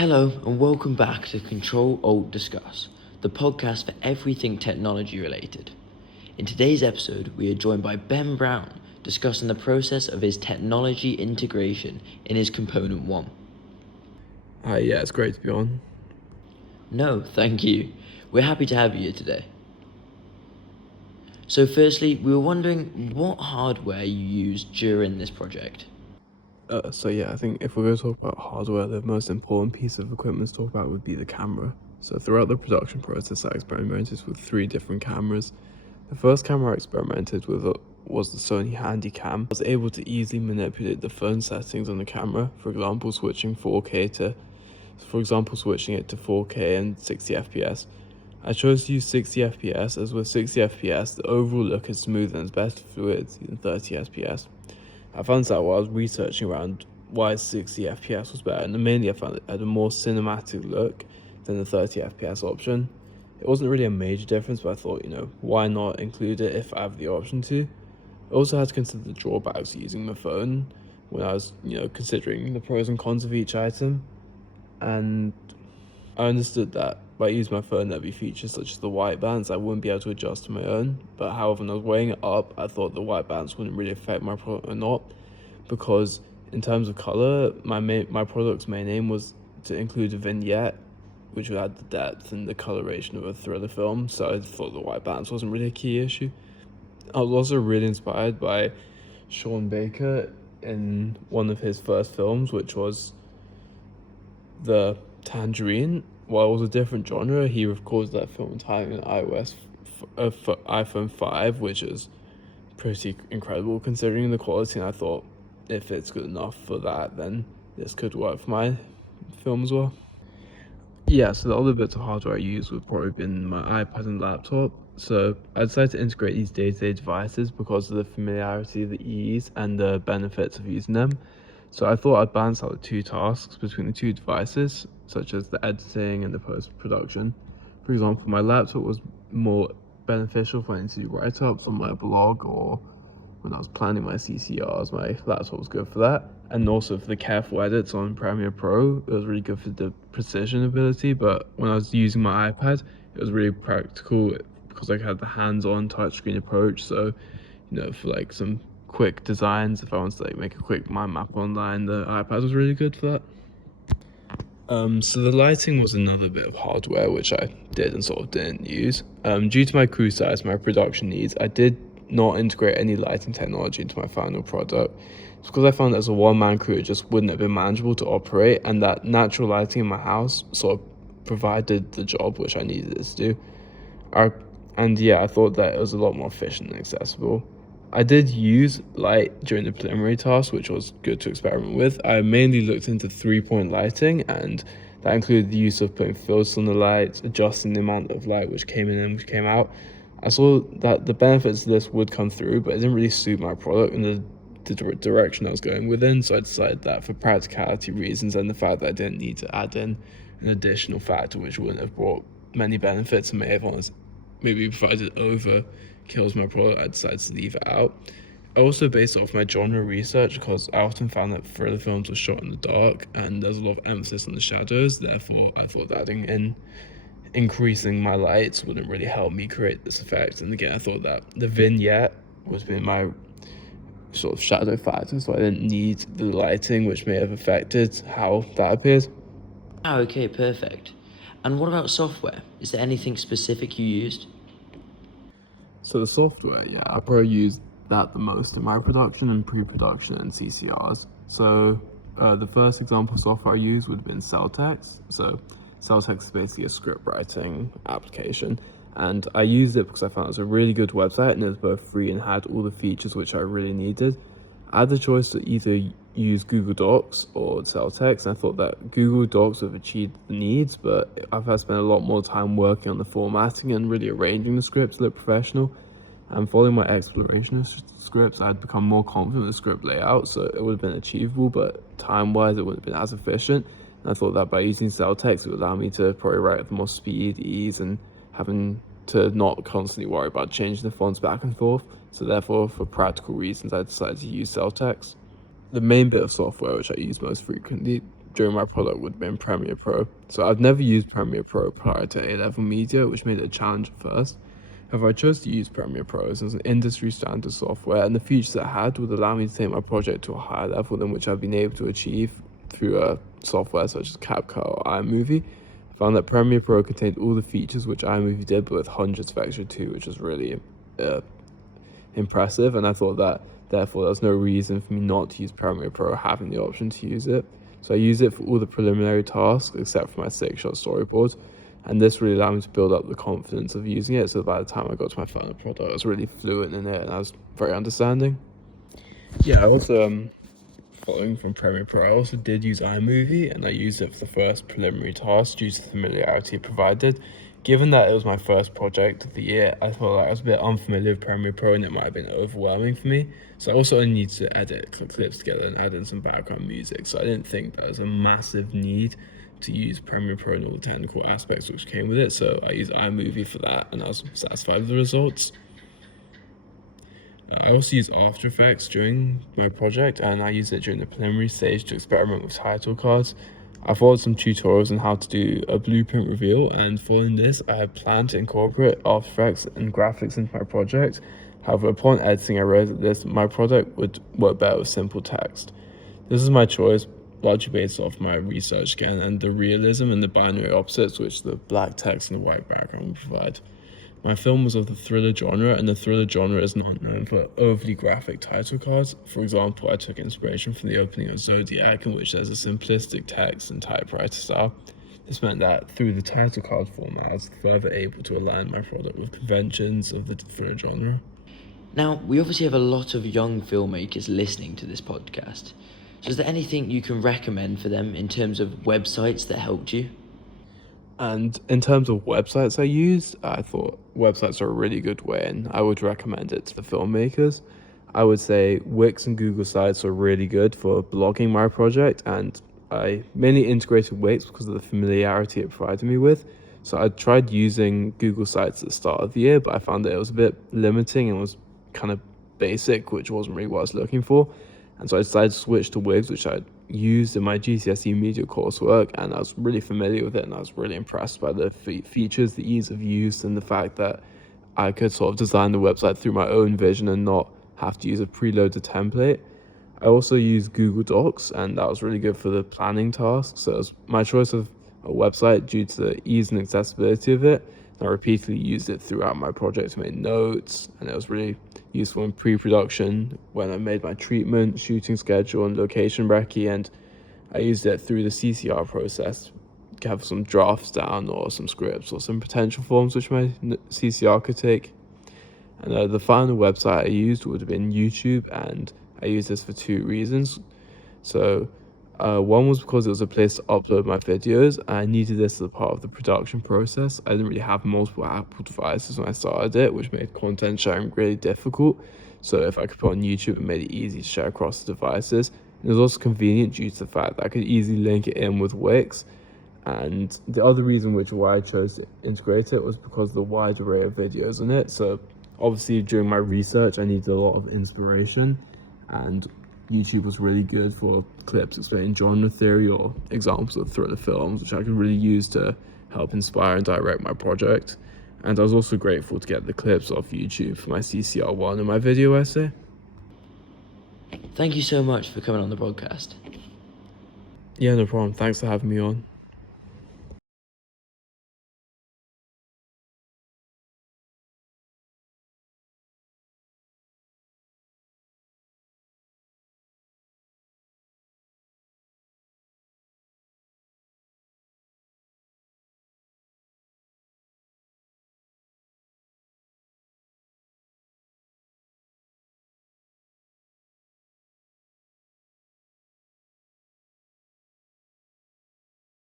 Hello and welcome back to Control Alt Discuss, the podcast for everything technology related. In today's episode, we are joined by Ben Brown discussing the process of his technology integration in his Component 1. Yeah, it's great to be on. No, thank you. We're happy to have you here today. So firstly, we were wondering what hardware you used during this project. I think if we're going to talk about hardware, the most important piece of equipment to talk about would be the camera. So throughout the production process, I experimented with 3 different cameras. The first camera I experimented with was the Sony Handycam. I was able to easily manipulate the phone settings on the camera, for example, switching it to 4K and 60 FPS. I chose to use 60 FPS as with 60 FPS, the overall look is smoother and is better fluid than 30 FPS. I found out while I was researching around why 60 FPS was better, and mainly I found it had a more cinematic look than the 30 FPS option. It wasn't really a major difference, but I thought, why not include it if I have the option to. I also had to consider the drawbacks of using my phone when I was, considering the pros and cons of each item. And I understood that by using my phone, there'd be features such as the white balance I wouldn't be able to adjust on my own. But however, when I was weighing it up, I thought the white balance wouldn't really affect my product or not, because in terms of color, my product's main aim was to include a vignette, which would add the depth and the coloration of a thriller film. So I thought the white balance wasn't really a key issue. I was also really inspired by Sean Baker in one of his first films, which was The Tangerine. While it was a different genre, he recorded that film entirely on iPhone 5, which is pretty incredible considering the quality, and I thought if it's good enough for that, then this could work for my film as well. Yeah, so the other bits of hardware I used would probably been my iPad and laptop. So I decided to integrate these day-to-day devices because of the familiarity, the ease, and the benefits of using them. So I thought I'd balance out the 2 tasks between the 2 devices, such as the editing and the post-production. For example, my laptop was more beneficial for any write-ups on my blog, or when I was planning my CCRs, my laptop was good for that. And also for the careful edits on Premiere Pro, it was really good for the precision ability. But when I was using my iPad, it was really practical because I had the hands-on touchscreen approach. So, for like some quick designs, if I wanted to make a quick mind map online, the iPad was really good for that. So the lighting was another bit of hardware which I did and sort of didn't use. Due to my crew size, my production needs, I did not integrate any lighting technology into my final product. It's because I found that as a one-man crew, it just wouldn't have been manageable to operate, and that natural lighting in my house sort of provided the job which I needed it to do. I thought that it was a lot more efficient and accessible. I did use light during the preliminary task, which was good to experiment with. I mainly looked into 3-point lighting, and that included the use of putting filters on the lights, adjusting the amount of light which came in and which came out. I saw that the benefits of this would come through, but it didn't really suit my product and the direction I was going within, so I decided that for practicality reasons and the fact that I didn't need to add in an additional factor which wouldn't have brought many benefits and may have maybe provided overkills my product, I decided to leave it out. I also based it off my genre research because I often found that thriller films were shot in the dark and there's a lot of emphasis on the shadows. Therefore, I thought that increasing my lights wouldn't really help me create this effect. And again, I thought that the vignette was being my sort of shadow factor, so I didn't need the lighting, which may have affected how that appears. Okay, perfect. And what about software? Is there anything specific you used? So the software, I probably used that the most in my production and pre-production and CCRs. So the first example of software I used would have been Celtex. So Celtex is basically a script writing application, and I used it because I found it was a really good website and it was both free and had all the features which I really needed. I had the choice to either use Google Docs or Celtex, and I thought that Google Docs would have achieved the needs, but I've had to spend a lot more time working on the formatting and really arranging the script to look professional. And following my exploration of scripts, I'd become more confident with the script layout, so it would have been achievable, but time-wise it wouldn't have been as efficient. And I thought that by using Celtex, it would allow me to probably write with more speed, ease, and having to not constantly worry about changing the fonts back and forth. So therefore, for practical reasons, I decided to use Celtex. The main bit of software which I use most frequently during my product would have been Premiere Pro. So I've never used Premiere Pro prior to A-level media, which made it a challenge at first. However, I chose to use Premiere Pro as an industry standard software, and the features it had would allow me to take my project to a higher level than which I've been able to achieve through a software such as CapCut or iMovie. I found that Premiere Pro contained all the features which iMovie did, but with hundreds of extra too, which was really impressive. And I thought that therefore there's no reason for me not to use Premiere Pro, having the option to use it. So I use it for all the preliminary tasks except for my 6-shot storyboard. And this really allowed me to build up the confidence of using it. So by the time I got to my final product, I was really fluent in it and I was very understanding. Yeah, I also following from Premiere Pro, I also did use iMovie, and I used it for the first preliminary task due to the familiarity it provided. Given that it was my first project of the year, I felt like I was a bit unfamiliar with Premiere Pro and it might have been overwhelming for me. So I also only needed to edit clips together and add in some background music. So I didn't think there was a massive need to use Premiere Pro and all the technical aspects which came with it. So I used iMovie for that and I was satisfied with the results. I also use After Effects during my project, and I use it during the preliminary stage to experiment with title cards. I followed some tutorials on how to do a blueprint reveal, and following this, I had planned to incorporate After Effects and graphics into my project. However, upon editing, I realized that my product would work better with simple text. This is my choice, largely based off my research again, and the realism and the binary opposites which the black text and the white background would provide. My film was of the thriller genre, and the thriller genre is not known for overly graphic title cards. For example, I took inspiration from the opening of Zodiac, in which there's a simplistic text and typewriter style. This meant that through the title card format, I was further able to align my product with conventions of the thriller genre. Now, we obviously have a lot of young filmmakers listening to this podcast. So, is there anything you can recommend for them in terms of websites that helped you? And in terms of websites I use, I thought websites are a really good way, and I would recommend it to the filmmakers. I would say Wix and Google Sites are really good for blogging my project, and I mainly integrated Wix because of the familiarity it provided me with. So I tried using Google Sites at the start of the year, but I found that it was a bit limiting and was kind of basic, which wasn't really what I was looking for. And so I decided to switch to Wix, which I used in my GCSE media coursework, and I was really familiar with it, and I was really impressed by the features, the ease of use, and the fact that I could sort of design the website through my own vision and not have to use a preloaded template. I also use Google Docs, and that was really good for the planning tasks. So it was my choice of a website due to the ease and accessibility of it. And I repeatedly used it throughout my project to make notes, and it was really useful in pre-production when I made my treatment, shooting schedule, and location recce. And I used it through the CCR process to have some drafts down or some scripts or some potential forms which my CCR could take. And the final website I used would have been YouTube, and I used this for 2 reasons. So, one was because it was a place to upload my videos. I needed this as a part of the production process. I didn't really have multiple Apple devices when I started it, which made content sharing really difficult. So, if I could put on YouTube, it made it easy to share across the devices. And it was also convenient due to the fact that I could easily link it in with Wix. And the other reason why I chose to integrate it was because of the wide array of videos in it. So obviously during my research, I needed a lot of inspiration, and YouTube was really good for clips explaining genre theory or examples of thriller films, which I could really use to help inspire and direct my project. And I was also grateful to get the clips off YouTube for my CCR1 and my video essay. Thank you so much for coming on the podcast. Yeah, no problem. Thanks for having me on.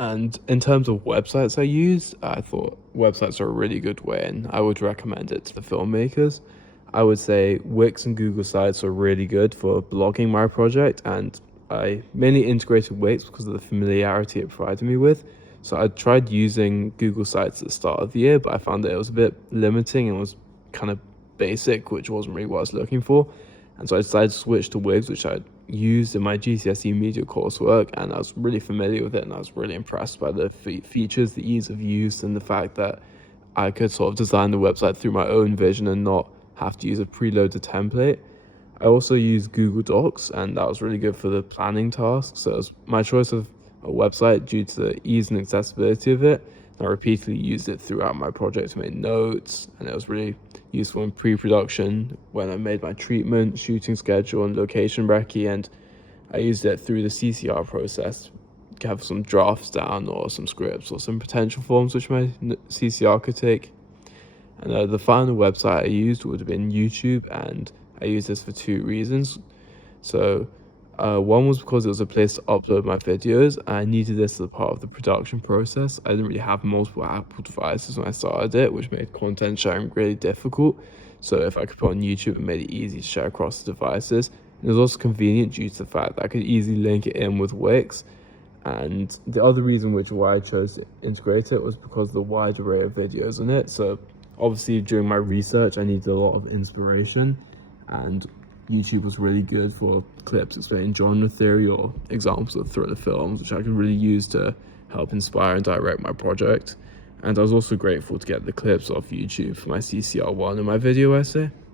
And in terms of websites I use, I thought websites are a really good way, and I would recommend it to the filmmakers. I would say Wix and Google Sites are really good for blogging my project, and I mainly integrated Wix because of the familiarity it provided me with. So I tried using Google Sites at the start of the year, but I found that it was a bit limiting and was kind of basic, which wasn't really what I was looking for. And so I decided to switch to Wix, which I used in my GCSE media coursework, and I was really familiar with it, and I was really impressed by the features, the ease of use, and the fact that I could sort of design the website through my own vision and not have to use a preloaded template. I also used Google Docs, and that was really good for the planning tasks. So it was my choice of a website due to the ease and accessibility of it. I repeatedly used it throughout my project to make notes, and it was really useful in pre-production when I made my treatment, shooting schedule, and location recce, and I used it through the CCR process to have some drafts down or some scripts or some potential forms which my CCR could take. And the final website I used would have been YouTube, and I used this for two reasons. So one was because it was a place to upload my videos. I needed this as a part of the production process. I didn't really have multiple Apple devices when I started it, which made content sharing really difficult. So if I could put on YouTube, it made it easy to share across the devices. And it was also convenient due to the fact that I could easily link it in with Wix. And the other reason why I chose to integrate it was because of the wide array of videos in it. So obviously during my research, I needed a lot of inspiration, and YouTube was really good for clips explaining genre theory or examples of thriller films, which I could really use to help inspire and direct my project. And I was also grateful to get the clips off YouTube for my CCR1 and my video essay.